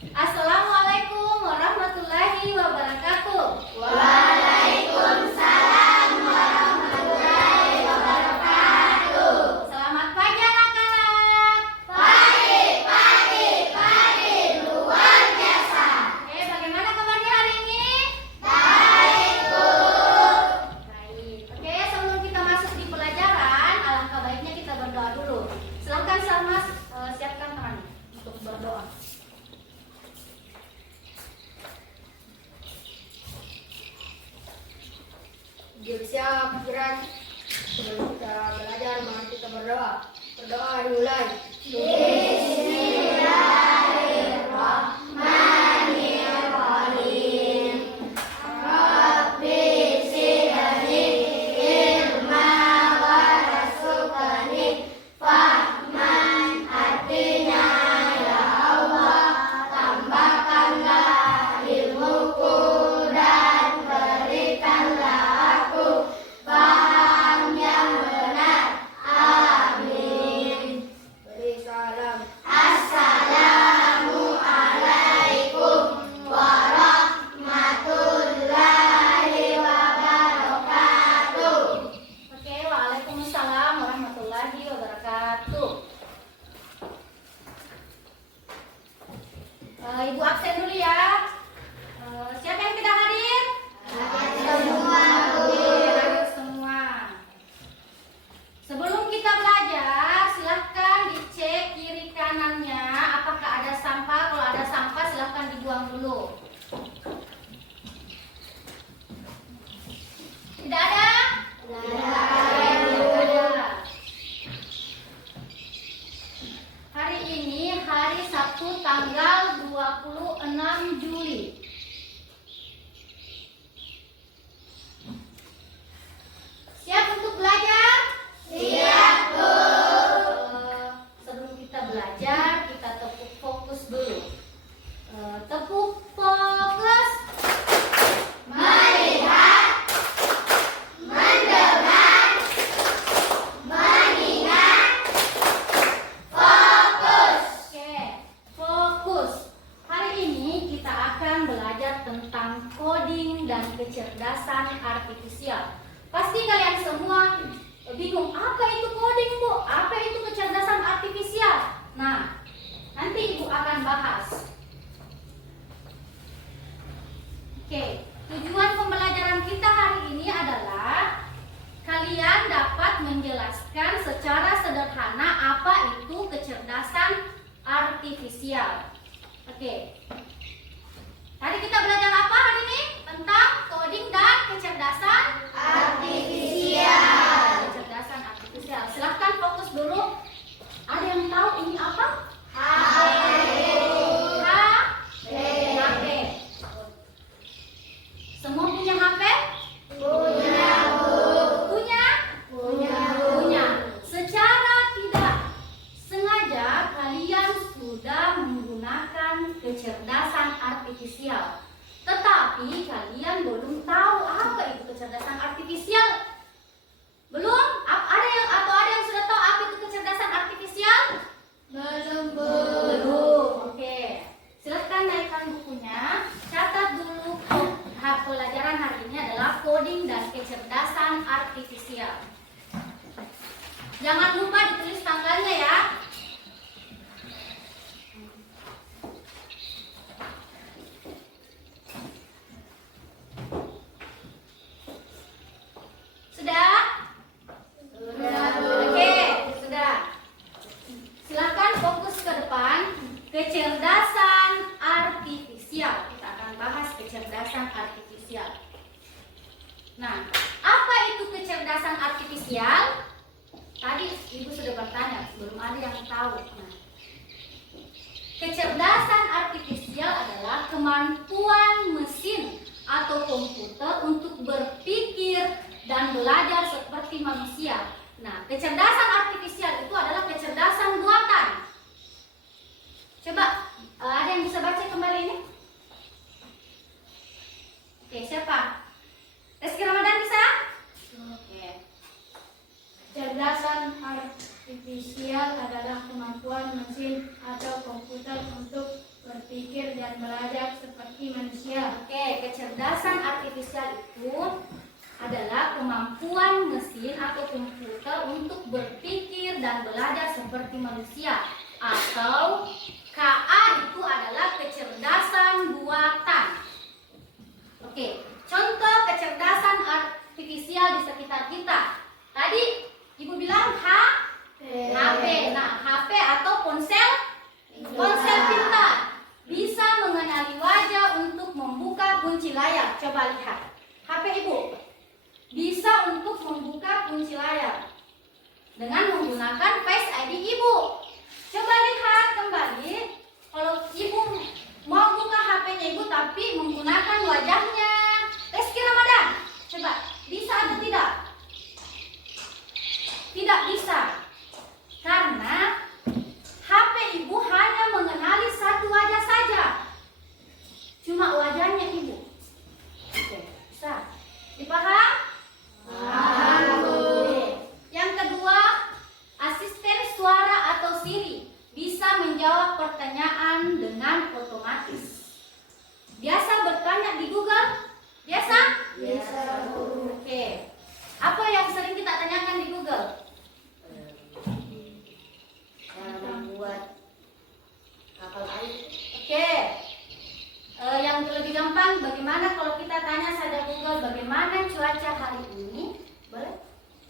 Assalamualaikum warahmatullahi wabarakatuh. Waalaikumsalam warahmatullahi wabarakatuh. Selamat pagi anak-anak. Pagi, luar biasa. Oke, bagaimana kabarnya hari ini? Baik, Bu. Baik. Oke, sebelum kita masuk di pelajaran, alangkah baiknya kita berdoa dulu. Silakan Salmas, siapkan tangan untuk berdoa. Siap, pikiran. Sebelum kita belajar, mari kita berdoa. Berdoa dimulai. Bismillahirrahmanirrahim. Rabbi zidni ilma warzuqni fahman. Artinya, ya Allah, tambahkanlah ilmuku dan berikanlah aku paham yang benar. Amin. Beri salam. Assalamualaikum warahmatullahi wabarakatuh. Oke, waalaikumsalam warahmatullahi wabarakatuh. Ibu absen dulu ya. Siapa yang tidak hadir? Semua, Bu. Hadir semua. Sebelum kita belajar, silahkan dicek kiri kanannya apakah ada sampah. Kalau ada sampah silahkan dibuang dulu. Tidak ada? Tidak ada. Hari ini hari Sabtu tanggal 26 Juli. Siap untuk belajar? Siap, Bu. Sebelum kita belajar, kita tepuk fokus dulu. Tepuk fokus. Melihat, mendengar, mengingat, fokus. Oke, fokus. Hari ini kita akan belajar tentang coding dan kecerdasan artifisial. Pasti kalian semua bingung, apa itu coding, Bu? Apa itu kecerdasan artifisial? Nah, nanti Ibu akan bahas. Oke, tujuan pembelajaran kita hari ini adalah kalian dapat menjelaskan secara sederhana apa itu kecerdasan artifisial. Oke. Tadi kita belajar apa hari ini? Tentang coding dan kecerdasan Artifisial. Kecerdasan artifisial. Silahkan fokus dulu. Ada yang tahu ini apa? HP. Semua punya HP? Punya, Bu. Punya? Punya, Bu. Punya. Secara tidak sengaja kalian sudah menggunakan kecerdasan artifisial. Tetapi kalian belum tahu apa itu kecerdasan artifisial. Belum? Ada yang sudah tahu apa itu kecerdasan artifisial? Belum, Bu. Belum. Oke. Silahkan naikkan bukunya. Catat dulu pelajaran hari ini adalah coding dan kecerdasan artifisial. Jangan lupa ditulis tanggalnya ya. Sudah? Sudah, Bu. Oke, sudah. Silakan fokus ke depan. Kecerdasan artifisial. Kita akan bahas kecerdasan artifisial. Nah, apa itu kecerdasan artifisial? Tadi Ibu sudah bertanya, belum ada yang tahu. Nah, kecerdasan artifisial adalah kemampuan mesin atau komputer untuk berpikir dan belajar seperti manusia. Nah, kecerdasan artifisial itu adalah kecerdasan buatan. Coba, ada yang bisa baca kembali ini? Oke, siapa? Rizky Ramadan bisa? Oke. Kecerdasan artifisial adalah kemampuan mesin atau komputer untuk berpikir dan belajar seperti manusia. Oke, kecerdasan artifisial itu adalah kemampuan mesin atau komputer untuk berpikir dan belajar seperti manusia. Atau KA itu adalah kecerdasan buatan. Oke, contoh kecerdasan artifisial di sekitar kita. Tadi Ibu bilang HP. Nah, HP atau ponsel pintar bisa mengenali wajah untuk membuka kunci layar. Coba lihat. HP Ibu bisa untuk membuka kunci layar dengan menggunakan Face ID Ibu. Coba lihat kembali. Kalau Ibu mau buka HP-nya Ibu tapi menggunakan wajahnya Reski Ramadan, coba bisa atau tidak? Tidak bisa. Karena HP Ibu hanya mengenali satu wajah saja. Cuma wajahnya Ibu. Oke, bisa. Dipaham? Paham. Yang kedua, asisten suara atau Siri bisa menjawab pertanyaan dengan otomatis. Biasa bertanya di Google? Biasa? Biasa. Oke. Apa yang sering kita tanyakan di Google? Membuat kapal air. Oke. Yang lebih gampang, bagaimana kalau kita tanya saja Google, bagaimana cuaca hari ini? Boleh?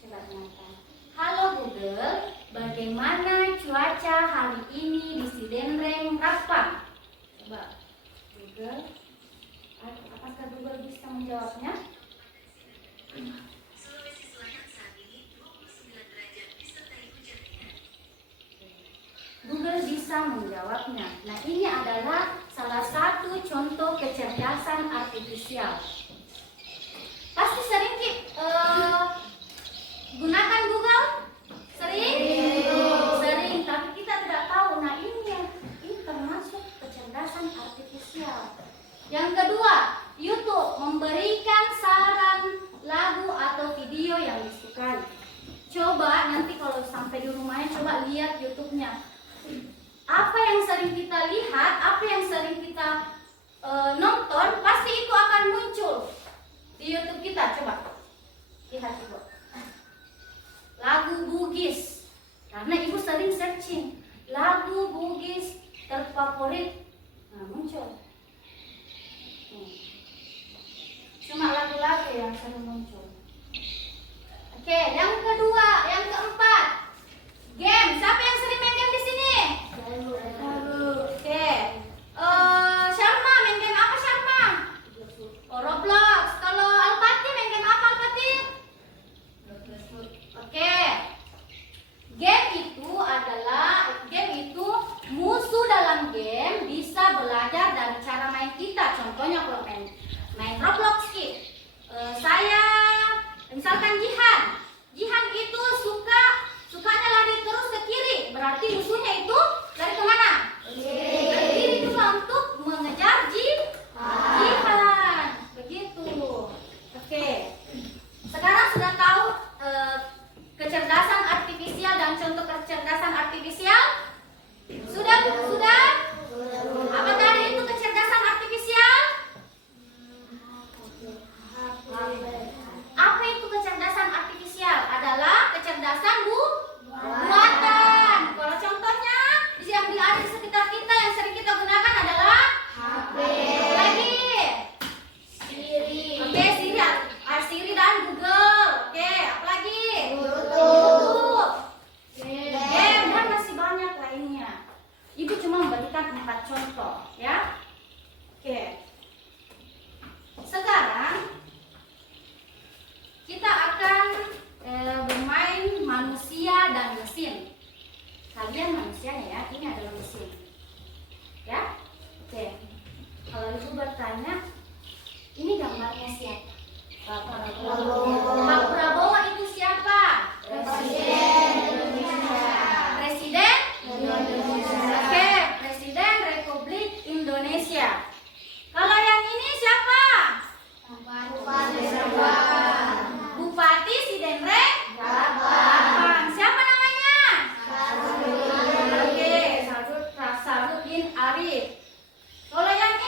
Coba tanyakan. Halo Google, bagaimana cuaca hari ini di Sidenreng Rapang? Coba Google. Apakah Google bisa menjawabnya? Google bisa menjawabnya. Nah, ini adalah salah satu contoh kecerdasan artifisial. Pasti sering gunakan Google? Sering? Sering, tapi kita tidak tahu. Nah, ini termasuk kecerdasan artifisial. Yang kedua, YouTube memberikan saran lagu atau video yang disukai. Coba nanti kalau sampai di rumahnya coba lihat YouTube-nya. Apa yang sering kita lihat, apa yang sering kita nonton, pasti itu akan muncul di YouTube kita. Coba lihat Ibu. Lagu Bugis. Karena Ibu sering searching lagu Bugis terfavorit. Nah, muncul. Cuma lagu-lagu yang sering muncul. Oke, yang kedua, yang keempat, game. Siapa yang sering main game di sini? Oke. Sharma main game apa Sharma? Roblox. Kalau Alpati main game apa Alpati? Oke. Game itu musuh dalam game bisa belajar dari cara main kita. Contohnya kalau main Roblox saya misalkan Jihan itu sukanya lari terus ke kiri, berarti musuhnya itu lari kemana? Ke kiri juga untuk mengejar Jihan. Begitu. Oke. Sekarang sudah tahu kecerdasan artifisial dan contoh kecerdasan artifisial? Sudah? Apa tadi itu kecerdasan artifisial? Apa itu kecerdasan artifisial? Adalah kecerdasan buatan. Kalau contohnya yang ada di sekitar kita yang sering kita gunakan adalah HP. Lagi Siri. Oke, Siri dan Google. Oke, apa lagi? YouTube. Game dan masih banyak lainnya. Ibu cuma memberikan 4 contoh, ya. Oke. Sekarang kita akan bermain manusia dan mesin. Kalian manusianya ya, ini adalah mesin. Ya? Oke. Kalau Ibu bertanya, ini gambarnya siapa? Pak Prabowo itu siapa? Presiden Indonesia. Presiden Indonesia. Oke, Presiden Republik Indonesia. Kalau yang ini siapa? Bupati Sidenreng Rapang. Siapa namanya? Oke, Sarudin Arif. Kalau yang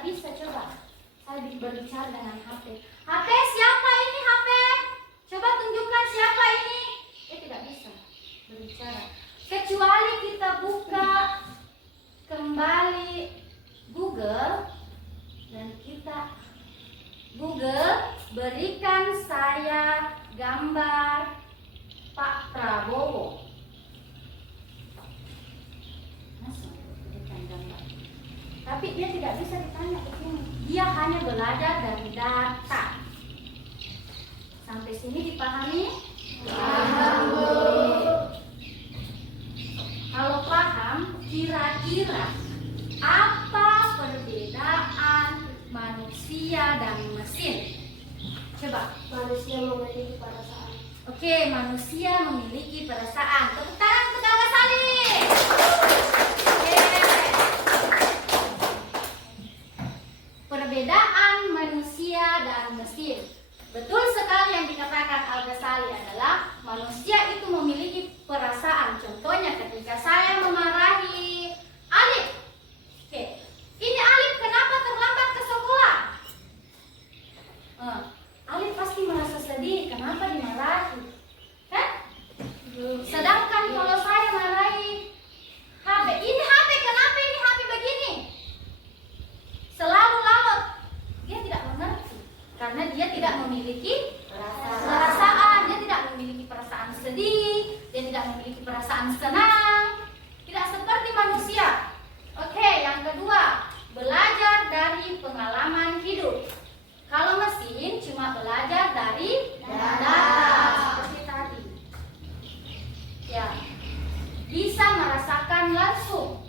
tidak bisa. Coba saya berbicara dengan HP. HP, siapa ini HP? Coba tunjukkan siapa ini. Dia tidak bisa berbicara. Kecuali kita buka kembali Google dan kita Google berikan saya gambar Pak Prabowo. Masuk berikan gambar. Tapi dia tidak bisa ditanya begini. Dia hanya belajar dari data. Sampai sini dipahami? Paham, Bu. Kalau paham, kira-kira apa perbedaan manusia dan mesin? Coba. Manusia memiliki perasaan. Oke, manusia memiliki perasaan. Tepuk tangan untuk Kakak Salim. Oke. Perbedaan manusia dan mesin. Betul sekali yang dikatakan Alga Sali adalah manusia itu memiliki perasaan. Contohnya ketika saya memarahi Alif. Oke. Ini Alif kenapa terlambat ke sekolah? Alif pasti merasa sedih. Kenapa dimarahi? Kan? Sedangkan kalau saya marahi HP, ini HP kenapa ini HP begini? Selalu lambat. Dia tidak mengerti karena dia tidak memiliki perasaan. Dia tidak memiliki perasaan sedih. Dia tidak memiliki perasaan senang. Tidak seperti manusia. Oke, yang kedua, belajar dari pengalaman hidup. Kalau mesin cuma belajar dari data seperti tadi. Ya, bisa merasakan langsung.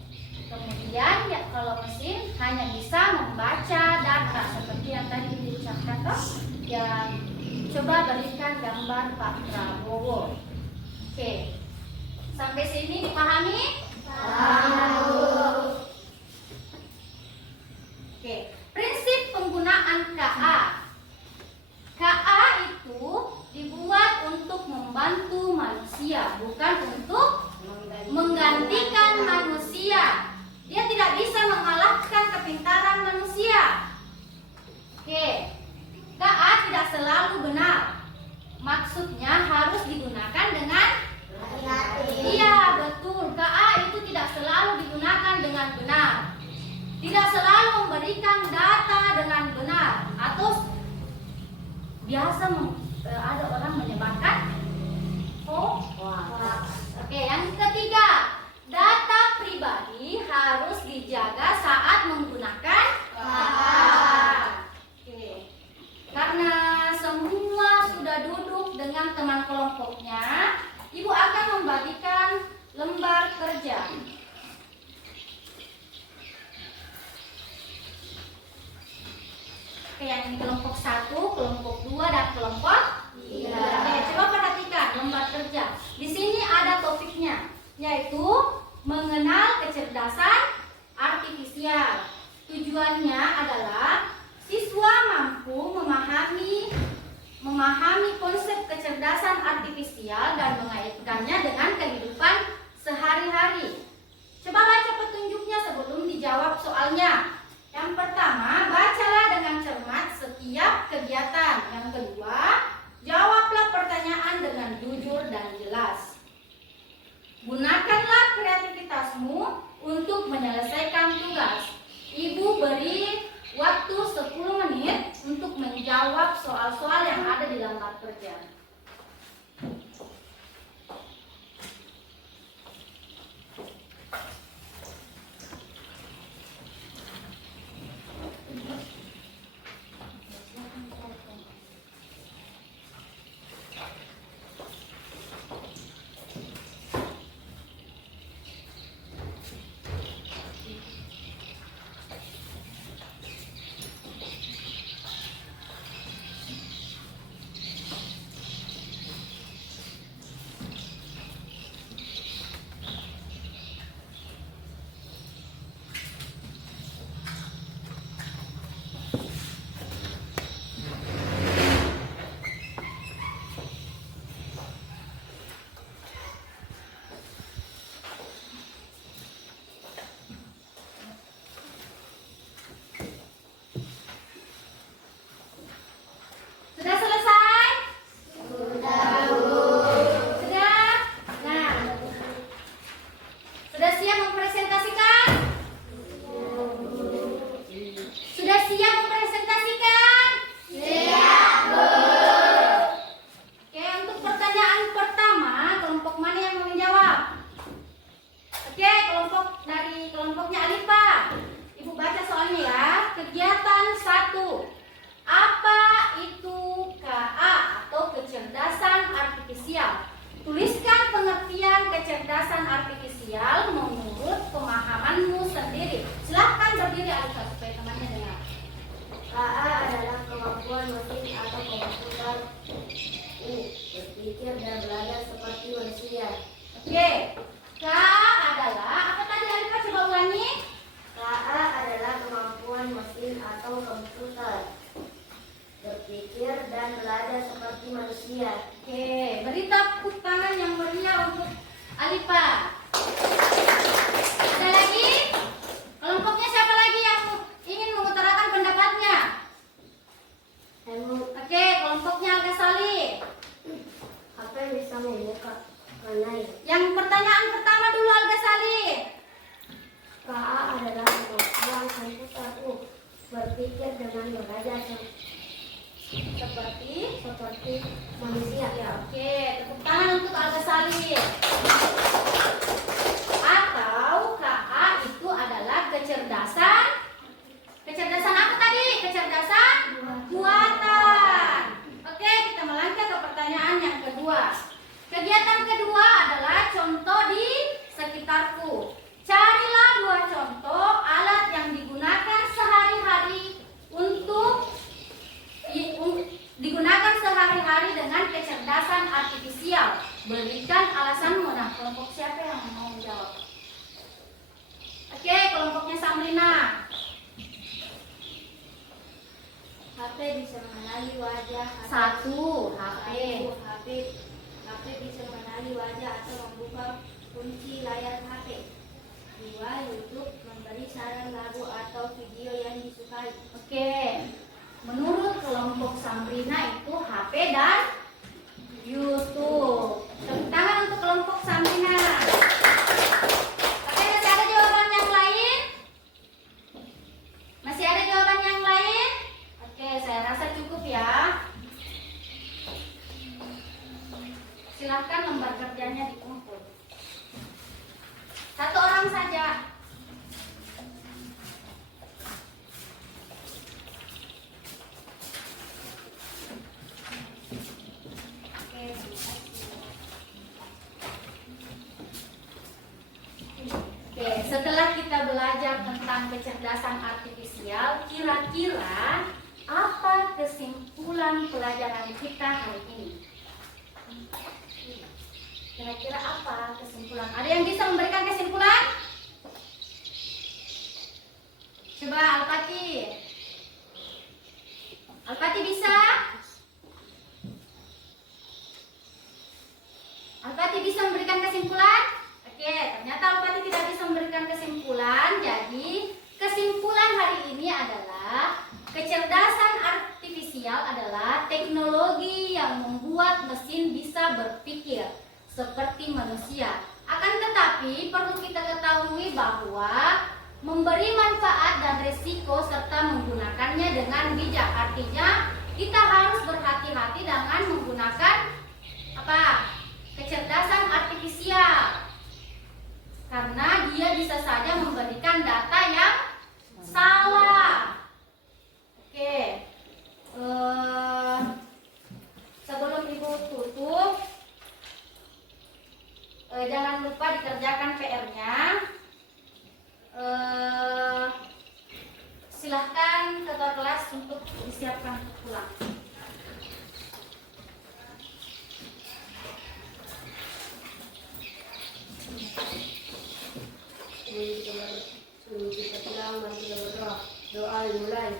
Kemudian ya kalau mesin hanya bisa membaca data seperti yang tadi diucapkan toh. Yang coba berikan gambar Pak Prabowo. Oke. Sampai sini dipahami? Paham. Oke, prinsip penggunaan KA. KA itu dibuat untuk membantu manusia, bukan untuk menggantikan manusia. Dia tidak bisa mengalahkan kepintaran manusia. Oke, KA tidak selalu benar. Maksudnya harus digunakan dengan iya, betul. KA itu tidak selalu digunakan dengan benar. Tidak selalu memberikan data dengan benar. Atau biasa ada orang menyebarkan hoax. Oke, yang ketiga, data pribadi harus dijaga saat menggunakan KA. Oke. Karena semua sudah duduk dengan teman kelompoknya, Ibu akan membagikan lembar kerja. Oke, yang ini kelompok 1, kelompok 2, dan kelompok 3. Oke, coba perhatikan lembar kerja. Di sini ada topiknya, yaitu mengenal kecerdasan artifisial. Tujuannya adalah siswa mampu memahami konsep kecerdasan artifisial dan mengaitkannya dengan kehidupan sehari-hari. Coba baca petunjuknya sebelum dijawab soalnya. Yang pertama, bacalah dengan cermat setiap kegiatan. Yang kedua, jawablah pertanyaan dengan jujur dan jelas. Gunakanlah kreativitasmu untuk menyelesaikan tugas. Ibu beri waktu 10 menit untuk menjawab soal-soal yang ada di lembar kerja. komputer, berpikir dan belajar seperti manusia. Oke, beri tepuk tangan yang meriah untuk Alifa. Ada lagi? Kelompoknya siapa lagi yang ingin mengutarakan pendapatnya? Oke, kelompoknya Alga Salih. Apa yang bisa membuka mengenai Yang pertanyaan pertama dulu Alga Salih. KA adalah kemampuan komputer berpikir dengan belajar seperti manusia. Ya, oke, tepuk tangan untuk Alga Salih. Atau KA itu adalah kecerdasan. Kecerdasan apa tadi? Kecerdasan buatan. Oke, kita melangkah ke pertanyaan yang kedua. Kegiatan kedua adalah contoh di sekitarku. Carilah 2 contoh alat yang digunakan sehari-hari digunakan sehari-hari dengan kecerdasan artifisial. Berikan alasanmu. Nah, kelompok siapa yang mau menjawab? Oke, kelompoknya Samrina. HP bisa mengenali wajah. Satu, HP. HP bisa mengenali wajah atau membuka kunci layar HP. 2. YouTube memberi saran lagu atau video yang disukai. Oke. Menurut kelompok Samrina itu HP dan YouTube. Tepuk tangan untuk kelompok Samrina. Oke, masih ada jawaban yang lain? Masih ada jawaban yang lain? Oke, saya rasa cukup ya. Silahkan lembar kerjanya dikumpul. 1 orang saja. Oke, setelah kita belajar tentang kecerdasan artifisial, kira-kira apa kesimpulan pelajaran kita hari ini? Kira-kira apa kesimpulan? Ada yang bisa memberikan kesimpulan? Coba Alpati. Alpati bisa? Alpati bisa memberikan kesimpulan? Oke, ternyata Alpati tidak bisa memberikan kesimpulan. Jadi, kesimpulan hari ini adalah kecerdasan artifisial adalah teknologi yang membuat mesin bisa berpikir seperti manusia. Akan tetapi, perlu kita ketahui bahwa memberi manfaat dan resiko serta menggunakannya dengan bijak. Artinya, kita harus berhati-hati dengan menggunakan kecerdasan artifisial. Karena dia bisa saja memberikan data yang salah. Oke. Sebelum Ibu tutup, jangan lupa dikerjakan PR-nya. Silahkan ketua kelas untuk disiapkan pulang. Sebelum kita pulang, mari kita berdoa. Doa dimulai.